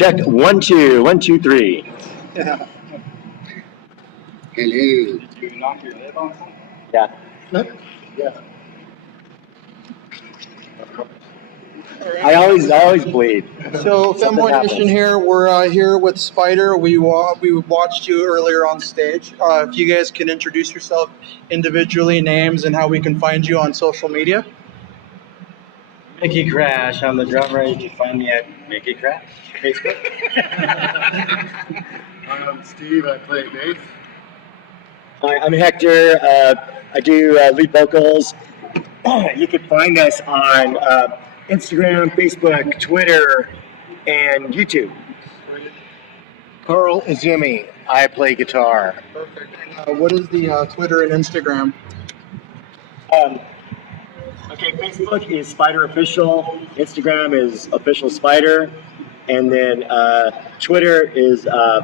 Check 1 2 1 2 3. Yeah. Hello. Did you knock your lid on something? Yeah. Yeah. I always bleed. So FanboyNation here. We're here with Spider. We watched you earlier on stage. If you guys can introduce yourself individually, names, and how we can find you on social media. Mickey Crash. I'm the drummer. You can find me at Mickey Crash Facebook. I'm Steve. I play bass. Hi, I'm Hector. I do lead vocals. You can find us on Instagram, Facebook, Twitter, and YouTube. Carl Izumi. I play guitar. Perfect. And, what is the Twitter and Instagram? Okay, Facebook is Spider Official. Instagram is Official Spider. And then Twitter is, I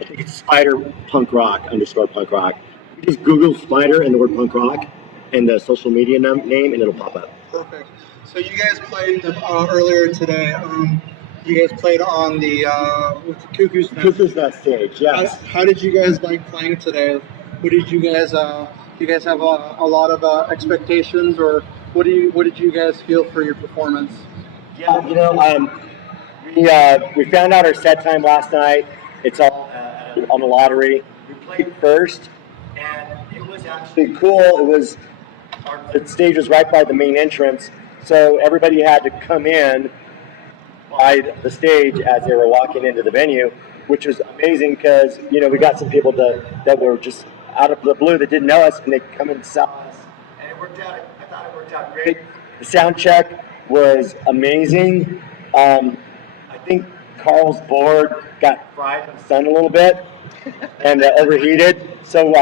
think it's Spider Punk Rock _Punk Rock. You just Google Spider and the word punk rock and the social media name, and it'll pop up. Perfect. So you guys played earlier today. You guys played on the Cuckoo's Nest. Cuckoo's Nest stage, yes. How did you guys like playing today? What did you guys? You guys have a lot of expectations, or what did you guys feel for your performance? Yeah, you know, we found out our set time last night. It's all on the lottery. We played first, and it was actually cool. It was the stage was right by the main entrance, so everybody had to come in by the stage as they were walking into the venue, which was amazing because we got some people that were just out of the blue that didn't know us, and they come and saw us, and it worked out. I thought it worked out great. The sound check was amazing. I think Carl's board got fried in the sun a little bit and overheated, so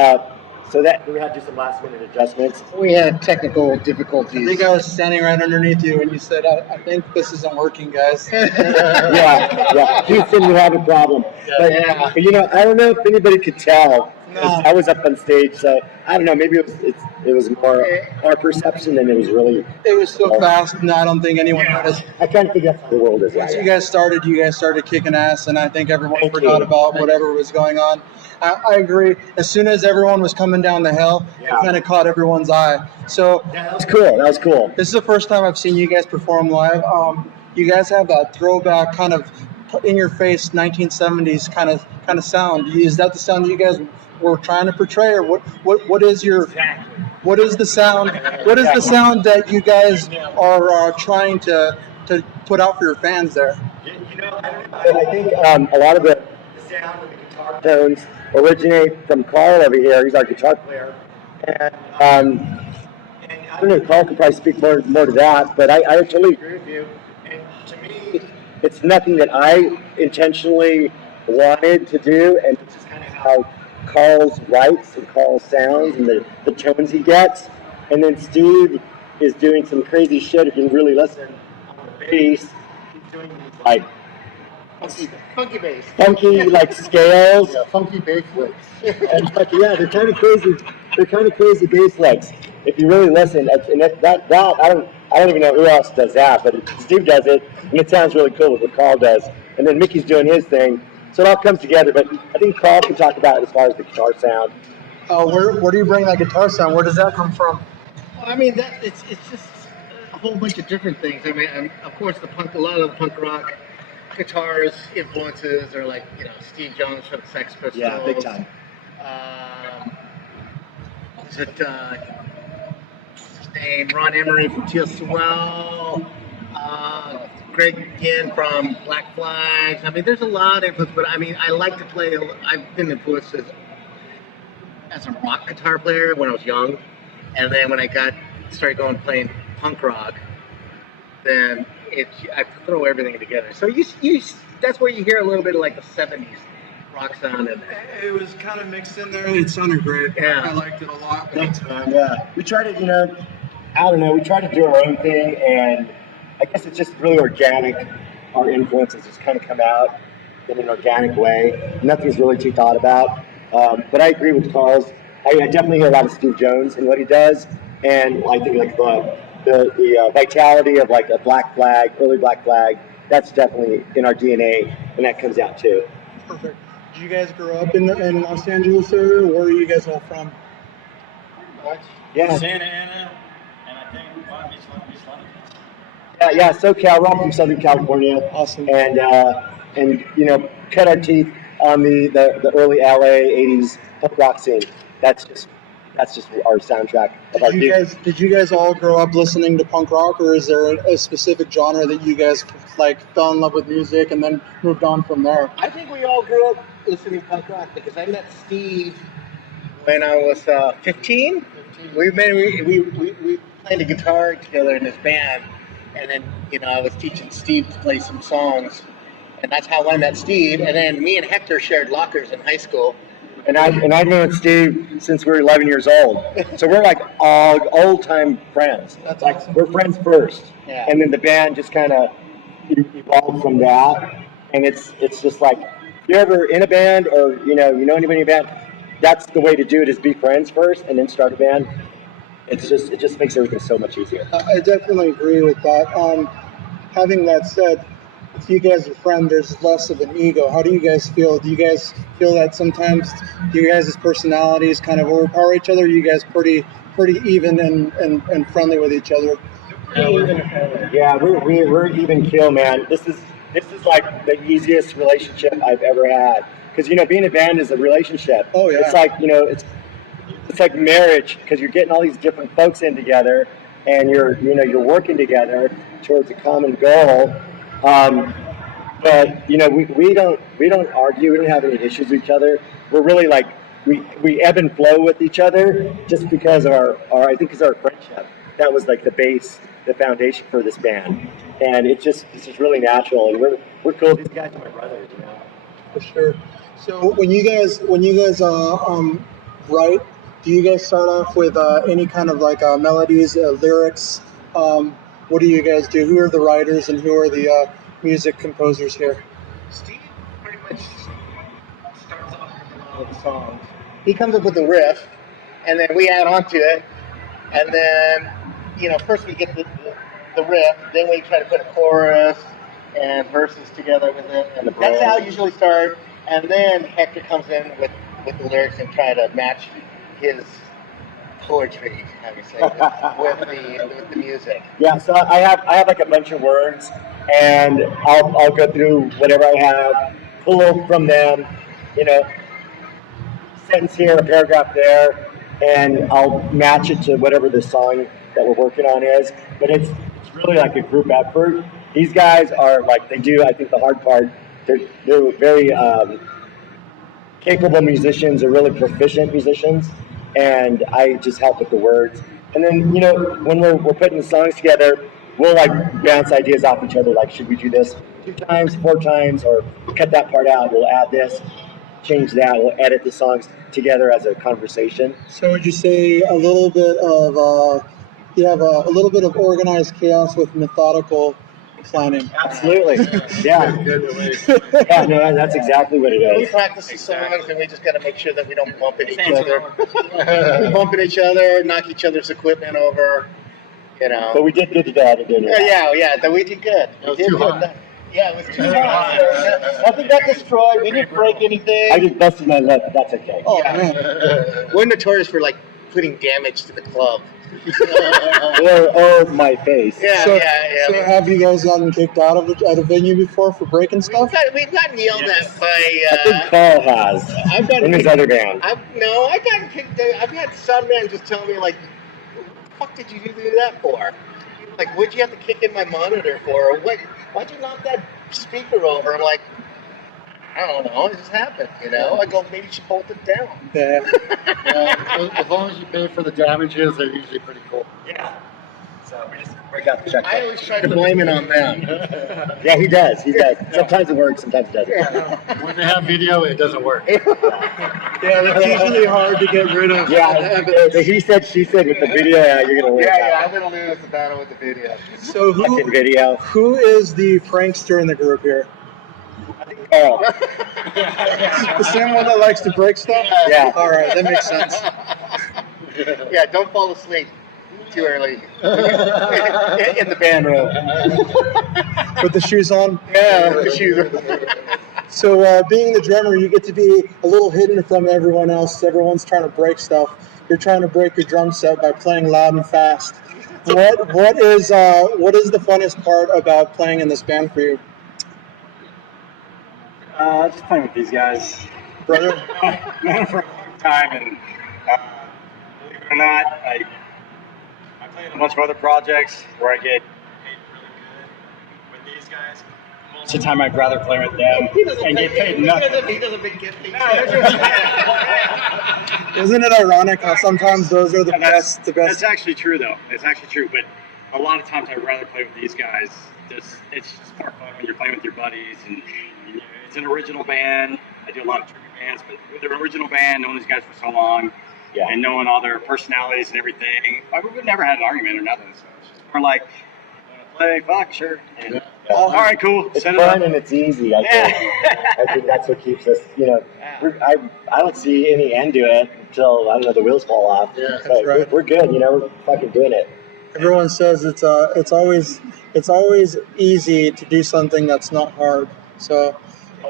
that we had to do some last minute adjustments. We had technical difficulties. I think I was standing right underneath you when you said, "I think this isn't working, guys." yeah. Houston, we have a problem. But I don't know if anybody could tell. No. I was up on stage, so I don't know. Maybe it was more our perception than it was really. It was so fast, and I don't think anyone noticed. I kind of think that's how the world is. Once you guys started kicking ass, and I think everyone forgot about whatever was going on. I agree. As soon as everyone was coming down the hill, it kind of caught everyone's eye. So that was cool. That was cool. This is the first time I've seen you guys perform live. You guys have that throwback kind of in-your-face 1970s kind of sound. Is that the sound you guys were trying to portray, or what is your what is the sound? What is the sound that you guys are trying to put out for your fans there? I think a lot of the sound of the guitar tones originate from Carl over here. He's our guitar player, and I don't know. Carl could probably speak more to that, but I totally agree with you. And to me, it's nothing that I intentionally wanted to do, and it's just kind of how Carl's writes and Carl sounds and the tones he gets. And then Steve is doing some crazy shit if you really listen on the bass. He's doing these like funky bass. Funky like scales. Yeah, funky bass licks. And they're kind of crazy. They're kind of crazy bass licks. If you really listen, and that I don't even know who else does that, but Steve does it, and it sounds really cool with what Carl does. And then Mickey's doing his thing. So it all comes together, but I think Carl can talk about it as far as the guitar sound. Where do you bring that guitar sound? Where does that come from? Well, I mean, it's just a whole bunch of different things. I mean, and of course, a lot of the punk rock guitars influences are like Steve Jones from the Sex Pistols. Yeah, big time. What's his name? Ron Emery from TSL. Greg Ginn from Black Flags. I mean, there's a lot of influence, but I mean, I like to play. I've been influenced as a rock guitar player when I was young, and then when I started going playing punk rock, then I throw everything together. So that's where you hear a little bit of like the '70s rock sound. And it was kind of mixed in there. It sounded great. Yeah, I liked it a lot. Thanks, man. Yeah, we try to, I don't know. We try to do our own thing, and I guess it's just really organic. Our influences just kind of come out in an organic way. Nothing's really too thought about. But I agree with Carl's. I definitely hear a lot of Steve Jones and what he does, and I think like the vitality of like a Black Flag, early Black Flag, that's definitely in our DNA, and that comes out too. Perfect. Did you guys grow up in Los Angeles area? Where are you guys all from? Yeah. Santa Ana, and I think Long Beach. Yeah, SoCal. We're all from Southern California. Awesome. And cut our teeth on the early LA '80s punk rock scene. That's just our soundtrack of our youth. Did you guys all grow up listening to punk rock, or is there a specific genre that you guys like fell in love with music and then moved on from there? I think we all grew up listening to punk rock because I met Steve when I was 15. We played the guitar together in this band, and then I was teaching Steve to play some songs, and that's how I met Steve. And then me and Hector shared lockers in high school. And I've known Steve since we were 11 years old, so we're like all old time friends. That's like awesome. We're friends first, Yeah. and then the band just kind of evolved from that. And it's just like, if you're ever in a band or you know anybody in a band, that's the way to do it, is be friends first and then start a band. It just makes everything so much easier. I definitely agree with that. Having that said, if you guys are friends, there's less of an ego. How do you guys feel? Do you guys feel that sometimes you guys' personalities kind of overpower each other? Are you guys pretty even and friendly with each other? Yeah, we're even kill, man. This is like the easiest relationship I've ever had, because being a band is a relationship. Oh, yeah. It's like it's like marriage, because you're getting all these different folks in together, and you're working together towards a common goal. But we don't argue. We don't have any issues with each other. We're really like we ebb and flow with each other, just because of our I think it's our friendship. That was like the base, the foundation for this band, and it's just really natural, and we're cool. These guys are my brothers, For sure. So when you guys write, do you guys start off with any kind of like melodies, lyrics? What do you guys do? Who are the writers and who are the music composers here? Steve pretty much starts off with all the songs. He comes up with the riff, and then we add on to it, and then first we get the riff, then we try to put a chorus and verses together with it, and that's how I usually start. And then Hector comes in with the lyrics and try to match his poetry, how you say, with the music. Yeah, so I have like a bunch of words, and I'll go through whatever I have, pull from them, sentence here, a paragraph there, and I'll match it to whatever the song that we're working on is. But it's really like a group effort. These guys are like, they do, I think, the hard part. They're very capable musicians. They're really proficient musicians, and I just help with the words. And then when we're putting the songs together, we'll like bounce ideas off each other. Like, should we do this 2 times, 4 times, or cut that part out? We'll add this, change that. We'll edit the songs together as a conversation. So would you say a little bit of you have a little bit of organized chaos with methodical planning? Absolutely. Yeah. Yeah, no, that's exactly what it We is. practice the songs, and we just got to make sure that we don't bump into each other. We bump into each other, knock each other's equipment over, But we did good today, didn't we? Yeah, that we did good. It was too hot. Yeah, it was too hot. Nothing got destroyed. We didn't break anything. I just busted my lip, but that's okay. Oh Yeah. man. We're notorious for like putting damage to the club. Or my face. Yeah, So yeah. have you guys gotten kicked out of a venue before for breaking stuff? We've gotten yelled at by. I think Carl has. I've gotten In his kicked- other band. I've gotten kicked out. I've had some men just tell me like, "What the fuck did you do that for? Like, what'd you have to kick in my monitor for? Or why'd you knock that speaker over?" I'm like, I don't know. It just happened, I go, maybe you should bolt it down. Yeah. As long as you pay for the damages, they're usually pretty cool. Yeah. So we just break out the check. I always try to blame it on them. Yeah, he does. Sometimes it works, sometimes it doesn't. When they have video, it doesn't work. Yeah, that's usually hard to get rid of. Yeah, the he said, she said with the video, you're going to lose I'm gonna lose the battle with the video. So fucking video. who is the prankster in the group here? Carl. The same one that likes to break stuff? Yeah. All right, that makes sense. Yeah, don't fall asleep. Too early. In the band room. With the shoes on? Yeah, with the shoes. So being the drummer, you get to be a little hidden from everyone else. Everyone's trying to break stuff. You're trying to break your drum set by playing loud and fast. What is the funnest part about playing in this band for you, Just playing with these guys. brother? Known them for a long time, and believe it or not, I play in a bunch of other projects where I get paid really good. With these guys, most of the time I'd rather play with them and get paid nothing. He doesn't make gifting. Isn't it ironic how sometimes those are the best? That's actually true, though. It's actually true, but a lot of times I'd rather play with these guys. It's just more fun when you're playing with your buddies, and you know, it's an original band. I do a lot of tribute bands, but with the original band, knowing these guys for so long, and knowing all their personalities and everything, we've never had an argument or nothing. So it's just more like, play, fuck, sure. And, all right, cool. It's Set it fun up. and it's easy. I think that's what keeps us. You know, I don't see any end to it until I don't know the wheels fall off. Yeah, but right. we're good. You know, we're fucking doing it. Everyone says it's always easy to do something that's not hard. So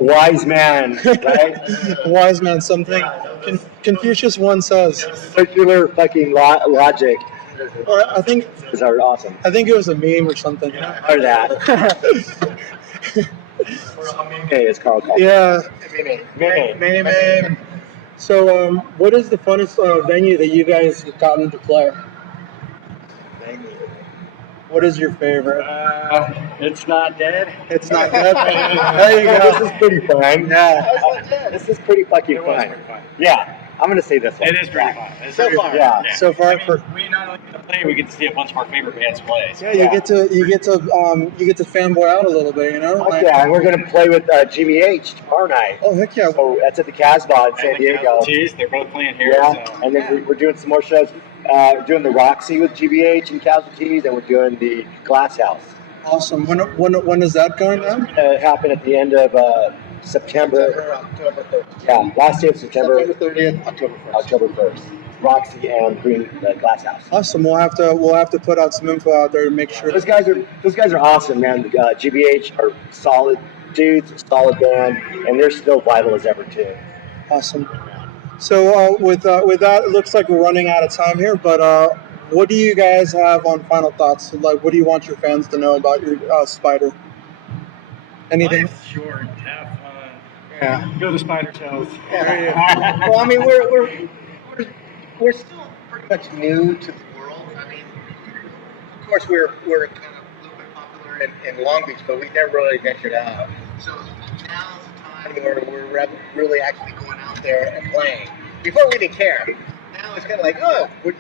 A wise man, right? wise man, something Confucius once says. Circular fucking logic Or I think is awesome. it was a meme or something. Or that. Okay, it's Carl. Yeah. Meme. So, what is the funnest venue that you guys have gotten to play? What is your favorite? It's not dead. It's not that. There you go. This is pretty fun. Yeah. This is pretty fucking It was fun. pretty fun. Yeah, I'm gonna say this one. It is pretty fun. It's So pretty far. fun. Yeah. So far, I mean, we not only get to play, we get to see a bunch of our favorite bands play. yeah, you get to fanboy out a little bit, you know. Fuck yeah, and we're gonna play with GBH tomorrow night. Oh heck yeah! So that's at the Casbah in San And the Diego. Casualties, they're both playing here. Yeah, So. and then we're doing some more shows. Doing the Roxy with GBH and Casualties, and we're doing the Glass House. Awesome. When is that going down? It happened at the end of September. October 1st. Yeah, last day of September, September 30th, October 1st. October 1st. Roxy and Green Glass House. Awesome. We'll have to put out some info out there to make sure. Those guys are awesome, man. GBH are solid dudes, solid band, and they're still vital as ever too. Awesome. So with that, it looks like we're running out of time here. But what do you guys have on final thoughts? Like, what do you want your fans to know about your Spider? Anything? Life's short. Have fun. Yeah. Go to Spider shows. Well, I mean, we're still pretty much new to the world. I mean, of course, we're kind of a little bit popular in Long Beach, but we never really ventured out. So now's the time where we're really actually going out there and playing. Before we didn't care. Now it's kind of like,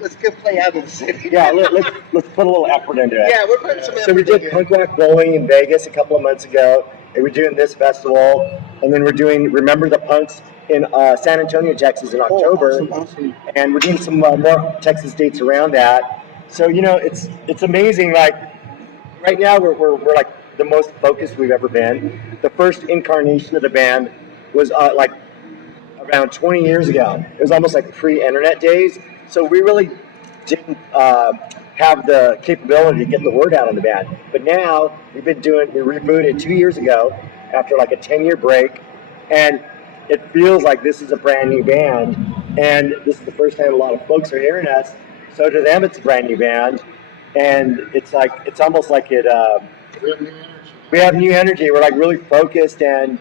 let's go play out of the city. Yeah, let's put a little effort into it. Yeah, we're putting some effort. So we did into Punk Rock Bowling in Vegas a couple of months ago, and we're doing this festival, and then we're doing Remember the Punks in San Antonio, Texas in October, Awesome. and we're doing some more Texas dates around that. So you know, it's amazing. Like right now, we're like the most focused we've ever been. The first incarnation of the band was like around 20 years ago. It was almost like pre-internet days. So we really didn't have the capability to get the word out on the band. But now we rebooted 2 years ago after like a 10-year break, and it feels like this is a brand new band. And this is the first time a lot of folks are hearing us. So to them, it's a brand new band, and it's almost like it. We have new energy. We're like really focused, and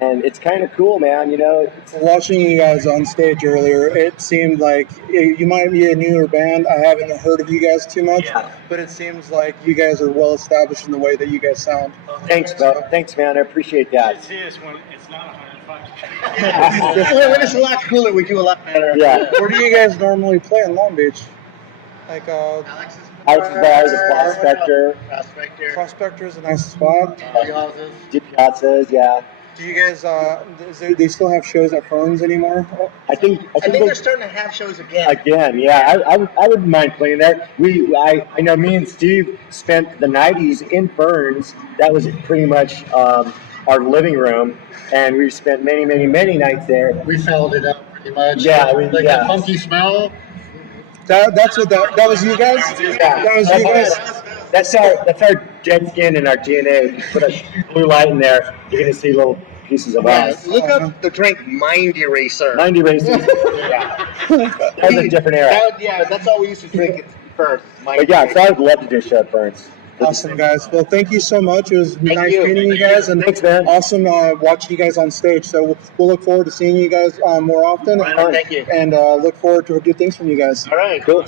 it's kind of cool, man. You know, Watching you guys on stage earlier, it seemed like you might be a newer band. I haven't heard of you guys too much, Yeah. but it seems like you guys are well established in the way that you guys sound. thanks, bro. Thanks, man. I appreciate that. See us when it's not 105. when it's a lot cooler, we do a lot better. Yeah. Where do you guys normally play in Long Beach? Like Alex's Alex's Bar is a Prospector. Prospector. Prospector's a nice spot. Deep Piazzas, yeah. Do you guys do they still have shows at Ferns anymore? I think they're starting to have shows again. again, yeah. I wouldn't mind playing there. I know me and Steve spent the 90s in Ferns. That was pretty much our living room, and we spent many nights there. We filled it up pretty much. Yeah, Like yeah. that funky smell. That's what that was you guys. That was you guys. That's our jet skin and our DNA. Put a blue light in there. You're gonna see little pieces of us. Look up the drink Mind Eraser. 90 races. Yeah. That was a different era. That's all we used to drink at first. But yeah, so I would love to do a show at Burns. Awesome, guys. Well, thank you so much. It was nice meeting you guys, and Thanks, man. awesome watching you guys on stage. So we'll look forward to seeing you guys more often. Thank you. And look forward to good things from you guys. All right. Cool.